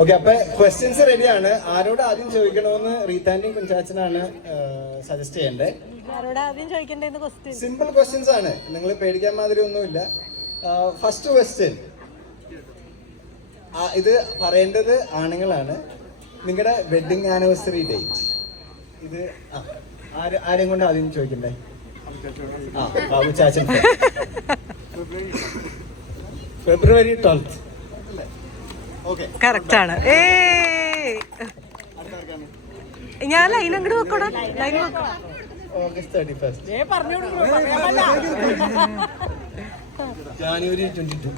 Okay, അപ്പൊ questions റെഡിയാണ്. ആരോട് ആദ്യം ചോദിക്കണമെന്ന് റീതാന്റെയും കുഞ്ചാച്ചനാണ് സജസ്റ്റ് ചെയ്യേണ്ടത്. സിമ്പിൾ ക്വസ്റ്റ്യൻസ് ആണ്, നിങ്ങൾ പേടിക്കാൻ മാതിരി ഒന്നുമില്ല. ഫസ്റ്റ് ക്വസ്റ്റ്യൻ, ഇത് പറയേണ്ടത് ആണുങ്ങളാണ്. നിങ്ങളുടെ വെഡിങ് ആനിവേഴ്സറി ഡേറ്റ് ഇത് ആരെയും കൊണ്ട് ആദ്യം ചോദിക്കണ്ടേ? ബാബു ചാച്ചൻ. ഫെബ്രുവരി 12th. കറക്റ്റ് ആണ്. ഞാൻ ലൈൻ അങ്ങോട്ട് വെക്കോടാ. Line August 31st. ജാനുവരി 22.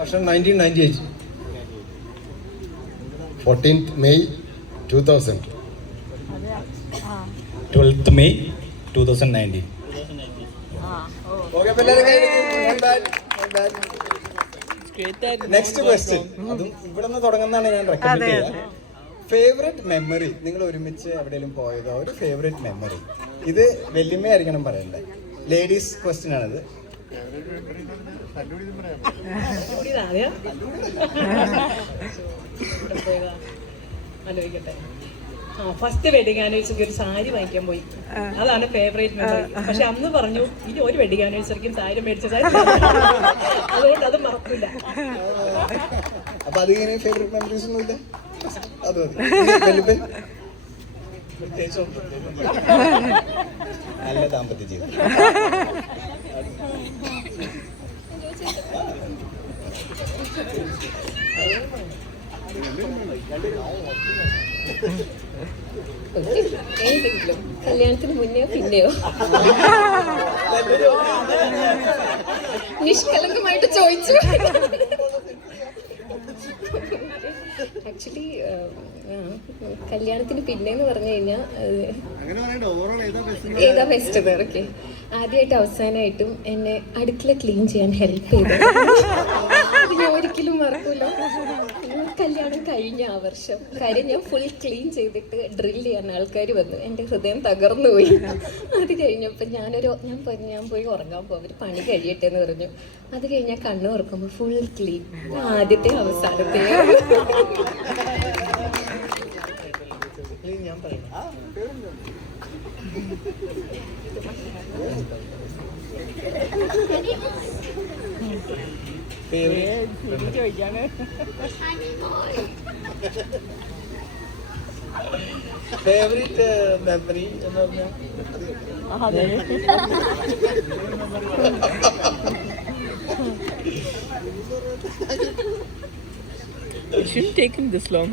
വർഷം 1998. 14th May 2000. 12th May 2019. Next question, അതും ഇവിടെ നിന്ന് തുടങ്ങുന്നതാണ് ഞാൻ റെക്കമെൻഡ് ചെയ്യുക. ഫേവറേറ്റ് മെമ്മറി, നിങ്ങൾ ഒരുമിച്ച് എവിടെയെങ്കിലും പോയതോ ഒരു ഫേവറേറ്റ് മെമ്മറി? ഇത് വല്യമ്മയായിരിക്കണം പറയണ്ടേ. ലേഡീസ് ക്വസ്റ്റ്യൻ ആണിത്. ഫസ്റ്റ് വെഡിങ് ആനിവേഴ്സറിക്ക് ഒരു സാരി വാങ്ങിക്കാൻ പോയി, അതാണ് ഫേവറേറ്റ് മെമ്മറി. പക്ഷെ അന്ന് പറഞ്ഞു ഇനി ഒരു വെഡിങ് ആനിവേഴ്സറിക്കും സാരി മേടിച്ച സാരി, അതുകൊണ്ട് അത് മറക്കില്ല. അപ്പൊ അതിങ്ങനെ ഫേവറേറ്റ് മെമ്മറീസ് ഒന്നുമില്ല? അത് നല്ല ദാമ്പത്യ ജീവിതം. ഏതെങ്കിലും കല്യാണത്തിന് മുന്നെയോ പിന്നെയോ നിഷ്കളങ്കമായിട്ട് ചോദിച്ചു. ആക്ച്വലി കല്യാണത്തിന് പിന്നെന്ന് പറഞ്ഞു കഴിഞ്ഞാൽ ഏതാ ബെസ്റ്റ്? ഓക്കെ, ആദ്യമായിട്ട് അവസാനമായിട്ടും എന്നെ അടുക്കള ക്ലീൻ ചെയ്യാൻ ഹെൽപ്പ് ചെയ്തു. അത് ഞാൻ ഒരിക്കലും മറക്കൂല. കല്യാണം കഴിഞ്ഞ ആ വർഷം കാര്യം ഞാൻ ഫുൾ ക്ലീൻ ചെയ്തിട്ട് ഡ്രിൽ ചെയ്യാൻ ആൾക്കാർ വന്നു. എൻ്റെ ഹൃദയം തകർന്നു പോയി. അത് കഴിഞ്ഞപ്പോൾ ഞാൻ പോയി ഉറങ്ങാൻ പോകും, അവർ പണി കഴിയട്ടെ എന്ന് പറഞ്ഞു. അത് കഴിഞ്ഞാൽ കണ്ണ് തുറക്കുമ്പോൾ ഫുൾ ക്ലീൻ. ആദ്യത്തെ അവസാനത്തെ ഞാൻ പറയാം. ഫേവറേറ്റ് മെമ്മറി എന്ന് പറഞ്ഞാൽ It shouldn't take him this long.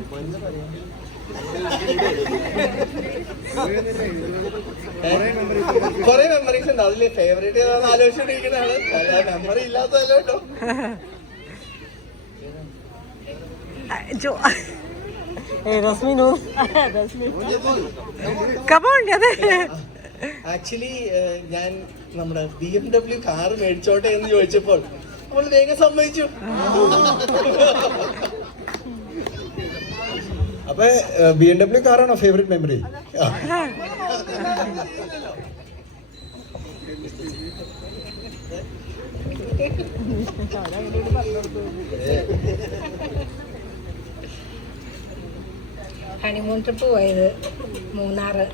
കൊറേ മെമ്മറീസ് ഉണ്ട്, അതില് ഫേവറേറ്റ് ഏതാണെന്ന് ആലോചിച്ചിട്ടിരിക്കണാണ്. മെമ്മറി ഇല്ലാത്തല്ലോ കേട്ടോ. ആക്ച്വലി ഞാൻ നമ്മുടെ BMW കാറ് മേടിച്ചോട്ടെ എന്ന് ചോദിച്ചപ്പോൾ നമ്മൾ വേഗം സമ്മതിച്ചു. അപ്പൊ BMW കാറാണോ ഫേവറേറ്റ് മെമ്മറി? ഹണിമൂൺ ട്രിപ്പ് പോയത് മൂന്നാറ്.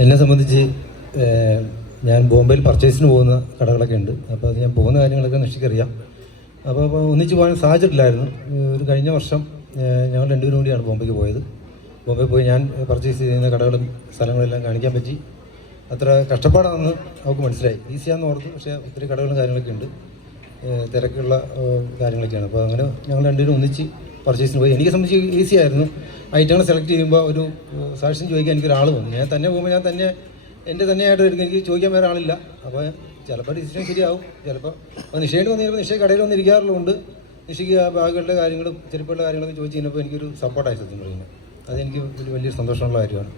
എന്നെ സംബന്ധിച്ച് ഞാൻ ബോംബെയിൽ പർച്ചേസിന് പോകുന്ന കടകളൊക്കെ ഉണ്ട്. അപ്പോൾ അത് ഞാൻ പോകുന്ന കാര്യങ്ങളൊക്കെ നിഷ്ഠിക്കറിയാം. അപ്പോൾ ഒന്നിച്ച് പോകാൻ സാധിച്ചിട്ടില്ലായിരുന്നു. ഒരു കഴിഞ്ഞ വർഷം ഞങ്ങൾ രണ്ടുപേരും കൂടിയാണ് ബോംബെക്ക് പോയത്. ബോംബെ പോയി ഞാൻ പർച്ചേസ് ചെയ്യുന്ന കടകളും സ്ഥലങ്ങളെല്ലാം കാണിക്കാൻ പറ്റി. അത്ര കഷ്ടപ്പാടാണെന്ന് അവർക്ക് മനസ്സിലായി. ഈസിയാണെന്ന് ഓർത്തു, പക്ഷേ ഒത്തിരി കടകളും കാര്യങ്ങളൊക്കെ ഉണ്ട്, തിരക്കുള്ള കാര്യങ്ങളൊക്കെയാണ്. അപ്പോൾ അങ്ങനെ ഞങ്ങൾ രണ്ടുപേരും ഒന്നിച്ച് പർച്ചേസിന് പോയി. എനിക്ക് സംബന്ധിച്ച് ഈസി ആയിരുന്നു. ഐറ്റങ്ങൾ സെലക്ട് ചെയ്യുമ്പോൾ ഒരു സാക്ഷ്യം ചോദിക്കാൻ എനിക്കൊരാൾ വന്നു. ഞാൻ തന്നെ പോകുമ്പോൾ ഞാൻ തന്നെ എൻ്റെ തന്നെയായിട്ട് എടുക്കും, എനിക്ക് ചോദിക്കാൻ വേറെ ആളില്ല. അപ്പോൾ ചിലപ്പോൾ ഡിസിഷൻ ശരിയാവും, ചിലപ്പോൾ അപ്പോൾ നിഷേധം വന്നിരുമ്പോൾ നിഷേ കടയിൽ വന്നിരിക്കാറുള്ളതുകൊണ്ട് നിഷയ്ക്ക് ആ ബാഗുകളുടെ കാര്യങ്ങളും ചെരുപ്പുകളുടെ കാര്യങ്ങളൊക്കെ ചോദിച്ചു കഴിഞ്ഞപ്പോൾ എനിക്കൊരു സപ്പോർട്ടായി സത്യം പറയുന്നത്. അതെനിക്ക് ഒരു വലിയ സന്തോഷമുള്ള കാര്യമാണ്.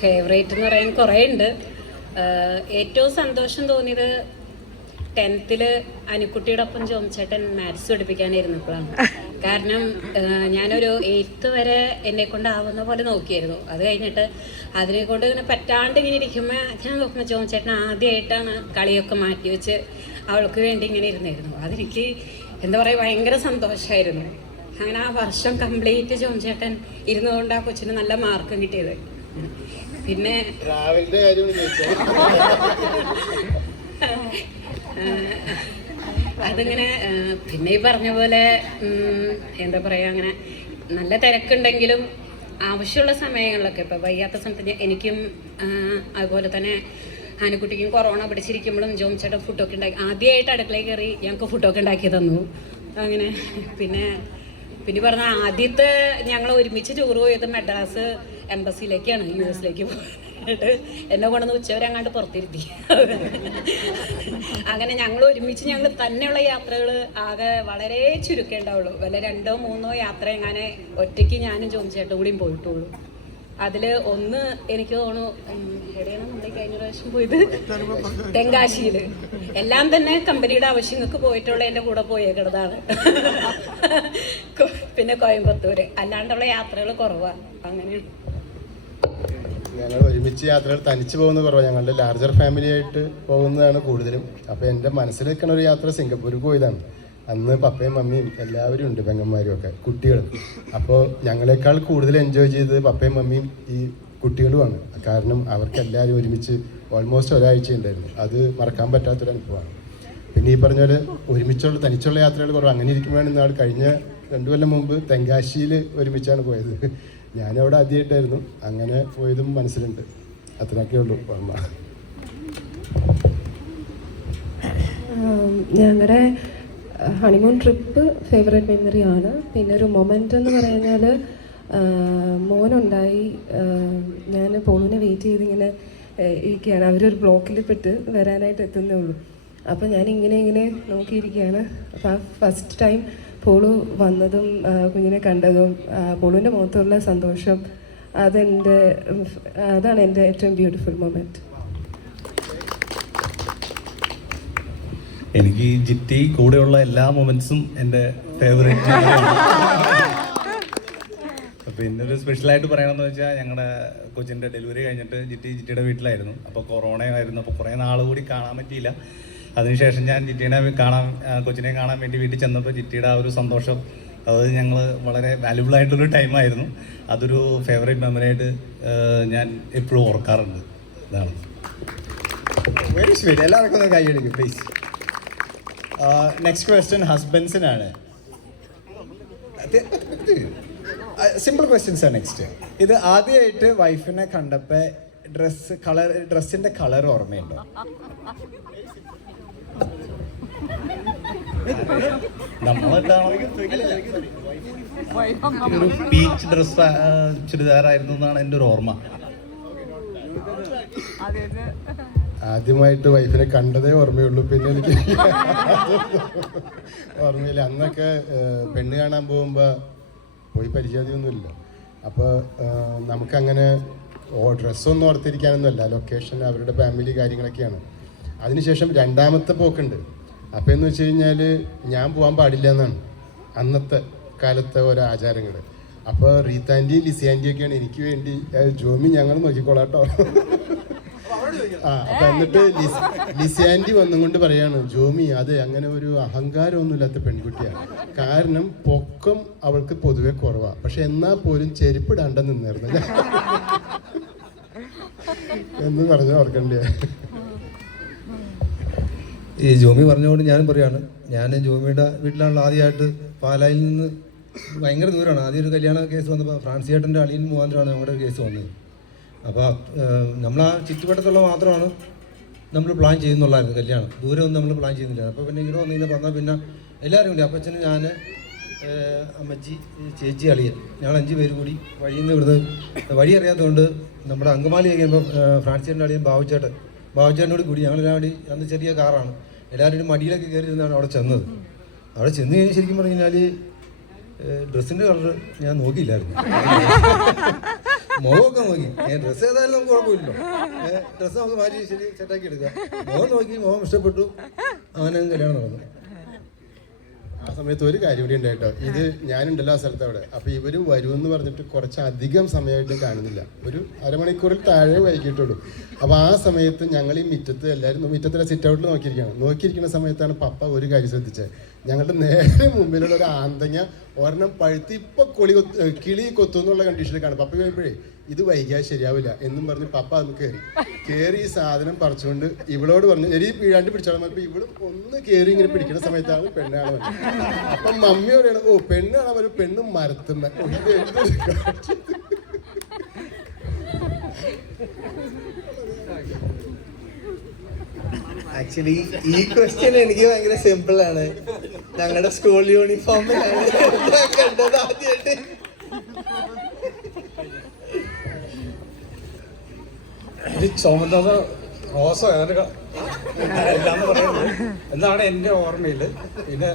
ഫേവറേറ്റ് എന്ന് പറയാൻ കുറേ ഉണ്ട്. ഏറ്റവും സന്തോഷം തോന്നിയത് 10th അനുക്കുട്ടിയുടെ ഒപ്പം ജോംചേട്ടൻ മാത്സ് പഠിപ്പിക്കാനിരുന്നപ്പോഴാണ്. കാരണം ഞാനൊരു 8th വരെ എന്നെ കൊണ്ടാവുന്ന പോലെ നോക്കിയായിരുന്നു. അത് കഴിഞ്ഞിട്ട് അതിനെ കൊണ്ട് ഇങ്ങനെ പറ്റാണ്ട് ഇങ്ങനെ ഇരിക്കുമ്പോൾ ഞാൻ നോക്കുമ്പോൾ ജോൺ ചേട്ടൻ ആദ്യമായിട്ടാണ് കളിയൊക്കെ മാറ്റി വെച്ച് അവൾക്ക് വേണ്ടി ഇങ്ങനെ ഇരുന്നായിരുന്നു. അതെനിക്ക് എന്താ പറയുക ഭയങ്കര സന്തോഷമായിരുന്നു. അങ്ങനെ ആ വർഷം കംപ്ലീറ്റ് ജോൺ ചേട്ടൻ ഇരുന്നുകൊണ്ട് ആ കൊച്ചിന് നല്ല മാർക്കും കിട്ടിയത്. പിന്നെ അതിങ്ങനെ പിന്നെ ഈ പറഞ്ഞ പോലെ എന്താ പറയുക, അങ്ങനെ നല്ല തിരക്കുണ്ടെങ്കിലും ആവശ്യമുള്ള സമയങ്ങളിലൊക്കെ ഇപ്പോൾ വയ്യാത്ത സമയത്ത് എനിക്കും അതുപോലെ തന്നെ ആനക്കുട്ടിക്കും കൊറോണ പിടിച്ചിരിക്കുമ്പോഴും ജോം ചേട്ടൻ ഫുഡൊക്കെ ഉണ്ടാക്കി ആദ്യമായിട്ട് അടുക്കളയിൽ കയറി ഞങ്ങൾക്ക് ഫുഡൊക്കെ ഉണ്ടാക്കി തന്നു. അങ്ങനെ പിന്നെ പറഞ്ഞ ആദ്യത്തെ ഞങ്ങൾ ഒരുമിച്ച് ടൂർ പോയത് മദ്രാസ് എംബസിയിലേക്കാണ്, US പോയിട്ട് എന്നെ കൊണ്ടുവന്ന് ഉച്ചവരെ അങ്ങാണ്ട് പുറത്തിരുത്തി. അങ്ങനെ ഞങ്ങൾ ഒരുമിച്ച് തന്നെയുള്ള യാത്രകൾ ആകെ വളരെ ചുരുക്കേണ്ടാവുള്ളൂ. വല്ല 2 or 3 യാത്ര എങ്ങനെ ഒറ്റയ്ക്ക് ഞാനും ജോൺ ചേട്ടൻ കൂടിയും പോയിട്ടുള്ളൂ. അതിൽ ഒന്ന് എനിക്ക് തോന്നുന്നു എവിടെയാണ് നമ്മൾ കഴിഞ്ഞ പ്രാവശ്യം പോയത്, തെങ്കാശിയിൽ. എല്ലാം തന്നെ കമ്പനിയുടെ ആവശ്യങ്ങൾക്ക് പോയിട്ടുള്ള എൻ്റെ കൂടെ പോയേക്കുന്നതാണ്. പിന്നെ കോയമ്പത്തൂര്, അല്ലാണ്ടുള്ള യാത്രകൾ കുറവാണ്. അങ്ങനെയാണ്. ഞങ്ങൾ ഒരുമിച്ച് യാത്രകൾ തനിച്ച് പോകുന്ന കുറവാണ്, ഞങ്ങളുടെ ലാർജർ ഫാമിലി ആയിട്ട് പോകുന്നതാണ് കൂടുതലും. അപ്പോൾ എൻ്റെ മനസ്സിൽ നിൽക്കുന്ന ഒരു യാത്ര സിംഗപ്പൂർ പോയതാണ്. അന്ന് പപ്പയും മമ്മിയും എല്ലാവരും ഉണ്ട്, പെങ്ങന്മാരും ഒക്കെ, കുട്ടികളും. അപ്പോൾ ഞങ്ങളെക്കാൾ കൂടുതൽ എൻജോയ് ചെയ്തത് പപ്പയും മമ്മിയും ഈ കുട്ടികളുമാണ്. കാരണം അവർക്ക് എല്ലാവരും ഒരുമിച്ച് ഓൾമോസ്റ്റ് ഒരാഴ്ച ഉണ്ടായിരുന്നു. അത് മറക്കാൻ പറ്റാത്തൊരു അനുഭവമാണ്. പിന്നെ ഈ പറഞ്ഞ പോലെ തനിച്ചുള്ള യാത്രകൾ കുറവ്. അങ്ങനെ ഇരിക്കുമ്പോഴാണ് ഇന്നാൾ കഴിഞ്ഞ 2 കൊല്ലം മുമ്പ് തെങ്കാശിയിൽ ഒരുമിച്ചാണ് പോയത്. ഞാനവിടെ ആദ്യമായിട്ടായിരുന്നു. അങ്ങനെ പോയതും മനസ്സിലുണ്ട്. അത്രയൊക്കെ ഉള്ളൂ ഓർമ്മ. ഞങ്ങളുടെ ഹണിമൂൺ ട്രിപ്പ് ഫേവറേറ്റ് മെമ്മറിയാണ്. പിന്നെ ഒരു മൊമെൻ്റ് എന്ന് പറഞ്ഞാൽ മോനുണ്ടായി. ഞാൻ പോളിനെ വെയിറ്റ് ചെയ്തിങ്ങനെ ഇരിക്കുകയാണ്. അവരൊരു ബ്ലോക്കിൽ പെട്ട് വരാനായിട്ട് എത്തുന്നേ ഉള്ളൂ. അപ്പോൾ ഞാൻ ഇങ്ങനെ നോക്കിയിരിക്കുകയാണ്. അപ്പോൾ ആ ഫസ്റ്റ് ടൈം പോളു വന്നതും കുഞ്ഞിനെ കണ്ടതും പോളുവിൻ്റെ മുഖത്തുള്ള സന്തോഷം, അതാണ് എൻ്റെ ഏറ്റവും ബ്യൂട്ടിഫുൾ മൊമെൻറ്റ്. എനിക്ക് ജിറ്റി കൂടെയുള്ള എല്ലാ മൊമെന്റ്സും എൻ്റെ ഫേവറേറ്റ്. പിന്നെ ഒരു സ്പെഷ്യലായിട്ട് പറയണമെന്ന് വെച്ചാൽ ഞങ്ങളുടെ കൊച്ചിൻ്റെ ഡെലിവറി കഴിഞ്ഞിട്ട് ജിറ്റിയുടെ വീട്ടിലായിരുന്നു. അപ്പോൾ കൊറോണയായിരുന്നു. അപ്പോൾ കുറേ നാൾ കൂടി കാണാൻ പറ്റിയില്ല. അതിനുശേഷം ഞാൻ കൊച്ചിനെ കാണാൻ വേണ്ടി വീട്ടിൽ ചെന്നപ്പോൾ ജിറ്റിയുടെ ആ ഒരു സന്തോഷം, അത് ഞങ്ങൾ വളരെ വാല്യുബിൾ ആയിട്ടുള്ളൊരു ടൈമായിരുന്നു. അതൊരു ഫേവറേറ്റ് മെമ്മറി ആയിട്ട് ഞാൻ എപ്പോഴും ഓർക്കാറുണ്ട്. ഇതാണ്. Very sweet. എല്ലാവർക്കും ഒന്ന് കൈയടിക്കും പ്ലീസ്. നെക്സ്റ്റ് ക്വസ്റ്റ്യൻ ഹസ്ബൻഡ്സിനാണ്. സിമ്പിൾ ക്വസ്റ്റ്യൻസ് ആണ് നെക്സ്റ്റ്. ഇത് ആദ്യമായിട്ട് വൈഫിനെ കണ്ടപ്പോൾ ഡ്രസ്സിന്റെ കളർ ഓർമ്മയുണ്ടോ? ഒരു പീച്ച് ഡ്രസ് ചുരിദാറായിരുന്നു എന്നാണ് എൻ്റെ ഒരു ഓർമ്മ. ആദ്യമായിട്ട് വൈഫിനെ കണ്ടതേ ഓർമ്മയുള്ളൂ. പിന്നെ എനിക്ക് ഓർമ്മയില്ല. അന്നൊക്കെ പെണ്ണ് കാണാൻ പോകുമ്പോൾ പോയി പരിചയമൊന്നുമില്ല. അപ്പോൾ നമുക്കങ്ങനെ ഡ്രസ്സൊന്നും ഓർത്തിരിക്കാനൊന്നുമല്ല, ലൊക്കേഷൻ അവരുടെ ഫാമിലി കാര്യങ്ങളൊക്കെയാണ്. അതിനുശേഷം 2ാമത്തെ പോക്കുണ്ട്. അപ്പോൾ എന്ന് വെച്ച് കഴിഞ്ഞാൽ ഞാൻ പോകാൻ പാടില്ല എന്നാണ് അന്നത്തെ കാലത്തെ ഓരോ ആചാരങ്ങൾ. അപ്പോൾ റീത്താൻ്റെയും ലിസിയാൻ്റെയൊക്കെയാണ് എനിക്ക് വേണ്ടി ജോമി ഞങ്ങൾ നോക്കിക്കോളാട്ടോ. അപ്പം എന്നിട്ട് ലിസിയാൻ്റി വന്നും കൊണ്ട് പറയാണ്, ജോമി അതെ അങ്ങനെ ഒരു അഹങ്കാരമൊന്നുമില്ലാത്ത പെൺകുട്ടിയാണ്. കാരണം പൊക്കം അവൾക്ക് പൊതുവെ കുറവാണ്, പക്ഷെ എന്നാൽ പോലും ചെരുപ്പിടാണ്ട നിന്നിരുന്നു എന്ന് പറഞ്ഞ് ഓർക്കണ്ടേ. ഈ ജോമി പറഞ്ഞുകൊണ്ട് ഞാനും പറയാണ്, ഞാൻ ജോമിയുടെ വീട്ടിലാണല്ലോ ആദ്യമായിട്ട് പാലായിൽ നിന്ന് ഭയങ്കര ദൂരമാണ്. ആദ്യം ഒരു കല്യാണ കേസ് വന്നപ്പോൾ ഫ്രാൻസിയേട്ടൻ്റെ അളിയൻ മുഖാന്തരമാണ് നമ്മുടെ ഒരു കേസ് വന്നത്. അപ്പോൾ നമ്മൾ ആ ചുറ്റുവട്ടത്തുള്ള മാത്രമാണ് നമ്മൾ പ്ലാൻ ചെയ്യുന്നുള്ളായിരുന്നു കല്യാണം. ദൂരമൊന്നും നമ്മൾ പ്ലാൻ ചെയ്യുന്നില്ല. അപ്പോൾ പിന്നെ ഇങ്ങനെ വന്നിങ്ങനെ പറഞ്ഞാൽ പിന്നെ എല്ലാവരും കൂടി അപ്പച്ചനും ഞാൻ, അമ്മച്ചി, ചേച്ചി, അളിയൻ, ഞങ്ങൾ 5 പേര് കൂടി വഴിയിൽ നിന്ന് ഇവിടുന്ന് വഴി അറിയാത്തതുകൊണ്ട് നമ്മുടെ അങ്കമാലി കഴിയുമ്പോൾ ഫ്രാൻസിയേട്ടൻ്റെ അളിയൻ ബാബുച്ചേട്ടനോട് കൂടി ഞങ്ങളെല്ലാം കൂടി അന്ന് ചെറിയ കാറാണ്, എല്ലാവരും മടിയിലൊക്കെ കയറി ഇരുന്നാണ് അവിടെ ചെന്നത്. അവിടെ ചെന്ന് കഴിഞ്ഞാൽ ശരിക്കും പറഞ്ഞു കഴിഞ്ഞാൽ ഡ്രസ്സിൻ്റെ കളർ ഞാൻ നോക്കിയില്ലായിരുന്നു. മുഖമൊക്കെ നോക്കി, ഡ്രസ്സ് ഏതായാലും നമുക്ക് കുഴപ്പമില്ലല്ലോ, ഡ്രസ്സ് നമുക്ക് മാറ്റി ശരി സെറ്റാക്കി എടുക്കുക. മുഖം നോക്കി, മുഖം ഇഷ്ടപ്പെട്ടു, അങ്ങനെ കല്യാണം നടന്നു. ആ സമയത്ത് ഒരു കാര്യം കൂടി ഉണ്ടായിട്ടോ, ഇത് ഞാനുണ്ടല്ലോ ആ സ്ഥലത്ത് അവിടെ. അപ്പോൾ ഇവർ വരുമെന്ന് പറഞ്ഞിട്ട് കുറച്ചധികം സമയമായിട്ട് കാണുന്നില്ല, ഒരു അരമണിക്കൂറിൽ താഴെ വൈകിട്ടുള്ളൂ. അപ്പോൾ ആ സമയത്ത് ഞങ്ങൾ ഈ മുറ്റത്ത് എല്ലാവരും മുറ്റത്തിലെ സിറ്റ് ഔട്ടിൽ നോക്കിയിരിക്കുന്ന സമയത്താണ് പപ്പ ഒരു കാര്യം ശ്രദ്ധിച്ചത്. ഞങ്ങളുടെ നേരെ മുമ്പിലുള്ള ഒരു ആന്തങ്ങ ഒരെണ്ണം പഴുത്ത് ഇപ്പൊ കിളി കൊത്തുന്നുള്ള കണ്ടീഷനിൽ കാണും. പപ്പ പോയപ്പോഴേ ഇത് വൈകിയാൽ ശരിയാവില്ല എന്നും പറഞ്ഞ് പപ്പ അന്ന് കയറി ഈ സാധനം പറിച്ചുകൊണ്ട് ഇവളോട് പറഞ്ഞു എരി വീഴാണ്ട് പിടിച്ചോളാം. അപ്പൊ ഇവളും ഒന്ന് കയറി ഇങ്ങനെ പിടിക്കുന്ന സമയത്താണ് പെണ്ണാണ് വന്നത്. അപ്പം മമ്മിയോടെയാണ് ഓ പെണ്ണാണ് ഒരു പെണ്ണും മരത്തുമ്മ. ആക്ച്വലി ഈ ക്വസ്റ്റ്യൻ എനിക്ക് ഭയങ്കര സിമ്പിൾ ആണ്. ഞങ്ങളുടെ സ്കൂൾ യൂണിഫോമിലാണ് കണ്ടത് ആദ്യമായിട്ട്. ഇത് ചുമന്നത് റോസോ എല്ലാന്ന് പറയുന്നത് എന്നാണ് എൻ്റെ ഓർമ്മയിൽ. പിന്നെ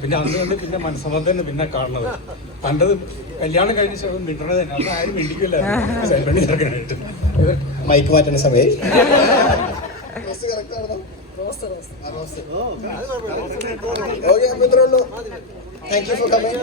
പിന്നെ അന്ന് കൊണ്ട് പിന്നെ മനസ്സമ്മതന്നെ പിന്നെ കാണുന്നത്. കണ്ടത് കല്യാണം കഴിഞ്ഞ ശേഷം മിണ്ടണത് തന്നെ, അന്ന് ആരും മിണ്ടിക്കില്ല പെണ്ണി ഇറക്കാനായിട്ട്. മൈക്ക് മാറ്റുന്ന സമയം ഓക്കെ, അപ്പൊ ഇത്രേ ഉള്ളൂ. Thank you for coming.